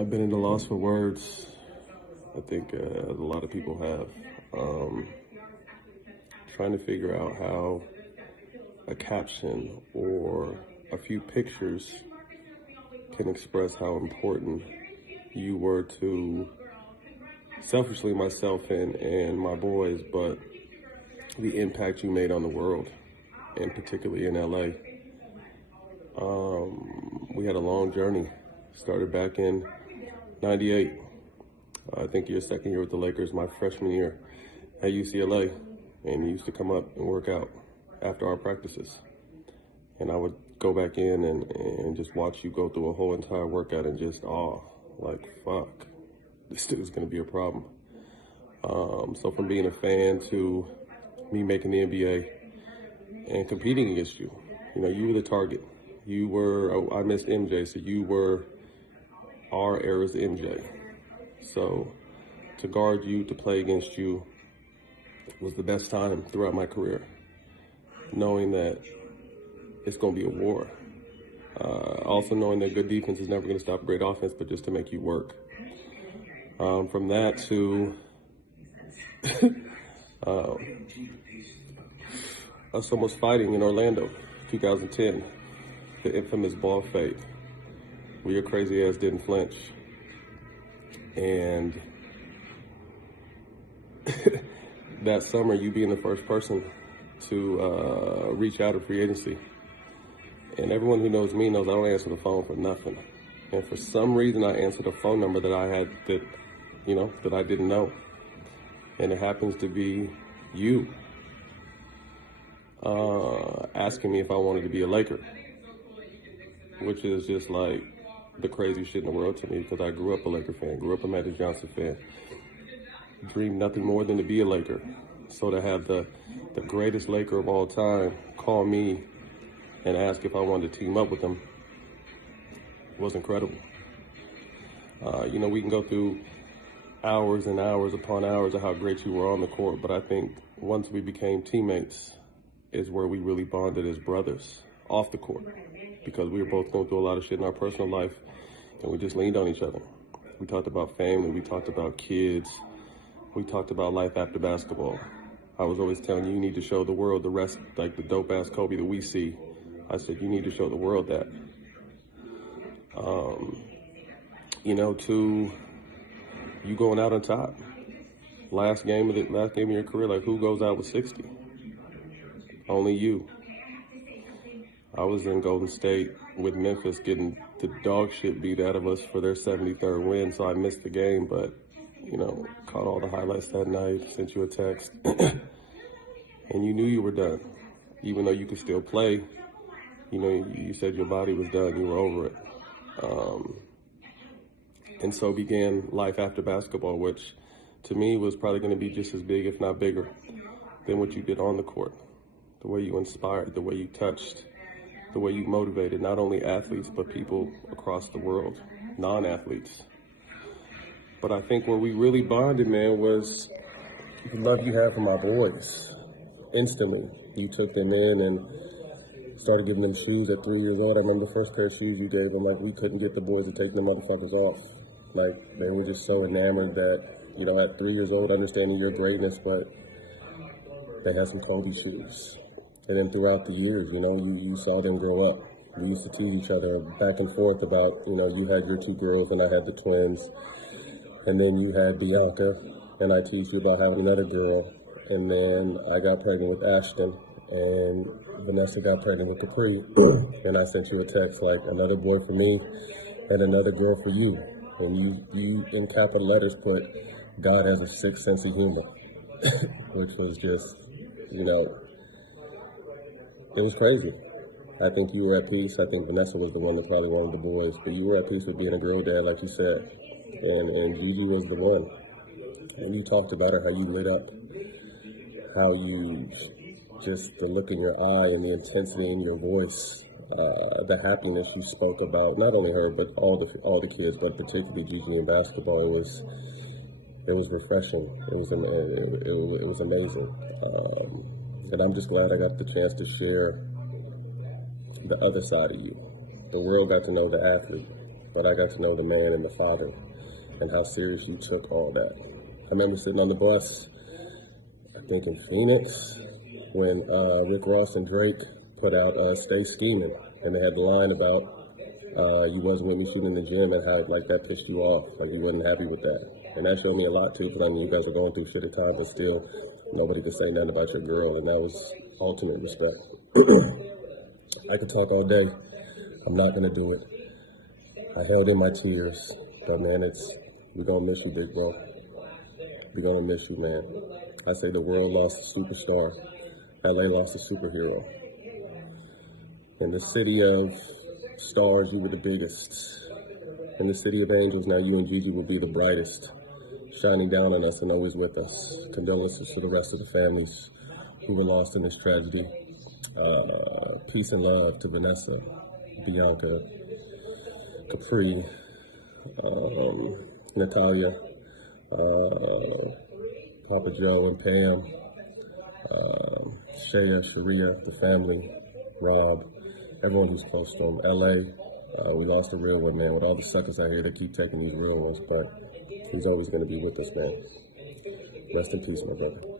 I've been at a loss for words. I think a lot of people have. Trying to figure out how a caption or a few pictures can express how important you were to, selfishly, myself and my boys, but the impact you made on the world, and particularly in LA. We had a long journey. Started back in '98. I think your second year with the Lakers, my freshman year at UCLA, and you used to come up and work out after our practices. And I would go back in and just watch you go through a whole entire workout and just like, fuck, this dude's gonna be a problem. So from being a fan to me making the NBA and competing against you, you were the target. You were, I missed MJ, so you were our era's MJ. So to guard you, to play against you was the best time throughout my career, knowing that it's going to be a war. Also knowing that good defense is never going to stop great offense, but just to make you work. From that to us almost fighting in Orlando, 2010, the infamous ball fade, where your crazy ass didn't flinch. And that summer, you being the first person to reach out of free agency. And everyone who knows me knows I don't answer the phone for nothing. And for some reason, I answered a phone number that I had that I didn't know. And it happens to be you asking me if I wanted to be a Laker, which is just like the craziest shit in the world to me, because I grew up a Laker fan, grew up a Magic Johnson fan, dreamed nothing more than to be a Laker. So to have the greatest Laker of all time call me and ask if I wanted to team up with him was incredible. We can go through hours and hours upon hours of how great you were on the court, but I think once we became teammates is where we really bonded as brothers off the court, because we were both going through a lot of shit in our personal life, and we just leaned on each other. We talked about family, we talked about kids, we talked about life after basketball. I was always telling you, you need to show the world the rest, like the dope-ass Kobe that we see. I said, you need to show the world that. To you going out on top. Last game of your career, like, who goes out with 60? Only you. I was in Golden State with Memphis getting the dog shit beat out of us for their 73rd win, so I missed the game, but, caught all the highlights that night, sent you a text, and you knew you were done. Even though you could still play, you said your body was done, you were over it. And so began life after basketball, which to me was probably going to be just as big, if not bigger, than what you did on the court. The way you inspired, the way you touched, the way you motivated not only athletes, but people across the world, non-athletes. But I think where we really bonded, man, was the love you had for my boys. Instantly, you took them in and started giving them shoes at 3 years old. I remember the first pair of shoes you gave them, like, we couldn't get the boys to take them motherfuckers off. Like, they were just so enamored that, at 3 years old, understanding your greatness, but they had some Kobe shoes. And then throughout the years, you saw them grow up. We used to tease each other back and forth about, you had your two girls and I had the twins. And then you had Bianca, and I teased you about having another girl. And then I got pregnant with Ashton, and Vanessa got pregnant with Capri. And I sent you a text like, another boy for me and another girl for you. And you in capital letters put, God has a sixth sense of humor, which was just, it was crazy. I think you were at peace. I think Vanessa was the one that probably wanted the boys, but you were at peace with being a girl dad, like you said. And Gigi was the one. And you talked about it, how you lit up, how you, just the look in your eye and the intensity in your voice, the happiness you spoke about, not only her, but all the kids, but particularly Gigi in basketball. It was refreshing. It was amazing. And I'm just glad I got the chance to share the other side of you. The world got to know the athlete. but I got to know the man and the father and how serious you took all that. I remember sitting on the bus, I think in Phoenix, when Rick Ross and Drake put out Stay Scheming, and they had the line about you wasn't with me shooting in the gym and how like that pissed you off, like you wasn't happy with that. And that showed me a lot too, because I mean you guys are going through shit at times, but still nobody could say nothing about your girl, and that was ultimate respect. I could talk all day. I'm not gonna do it. I held in my tears, but man, we're gonna miss you, big bro. We're gonna miss you, man. I say the world lost a superstar. LA lost a superhero. In the city of stars, you were the biggest. In the city of angels, now you and Gigi will be the brightest, shining down on us and always with us. Condolences to the rest of the families who were lost in this tragedy. Peace and love to Vanessa, Bianca, Capri, Natalia, Papa Joe and Pam, Shaya, Sharia, the family, Rob, everyone who's close to him. LA, we lost a real one, man, with all the suckers out here that keep taking these real ones, but he's always going to be with us, man. Rest in peace, my brother.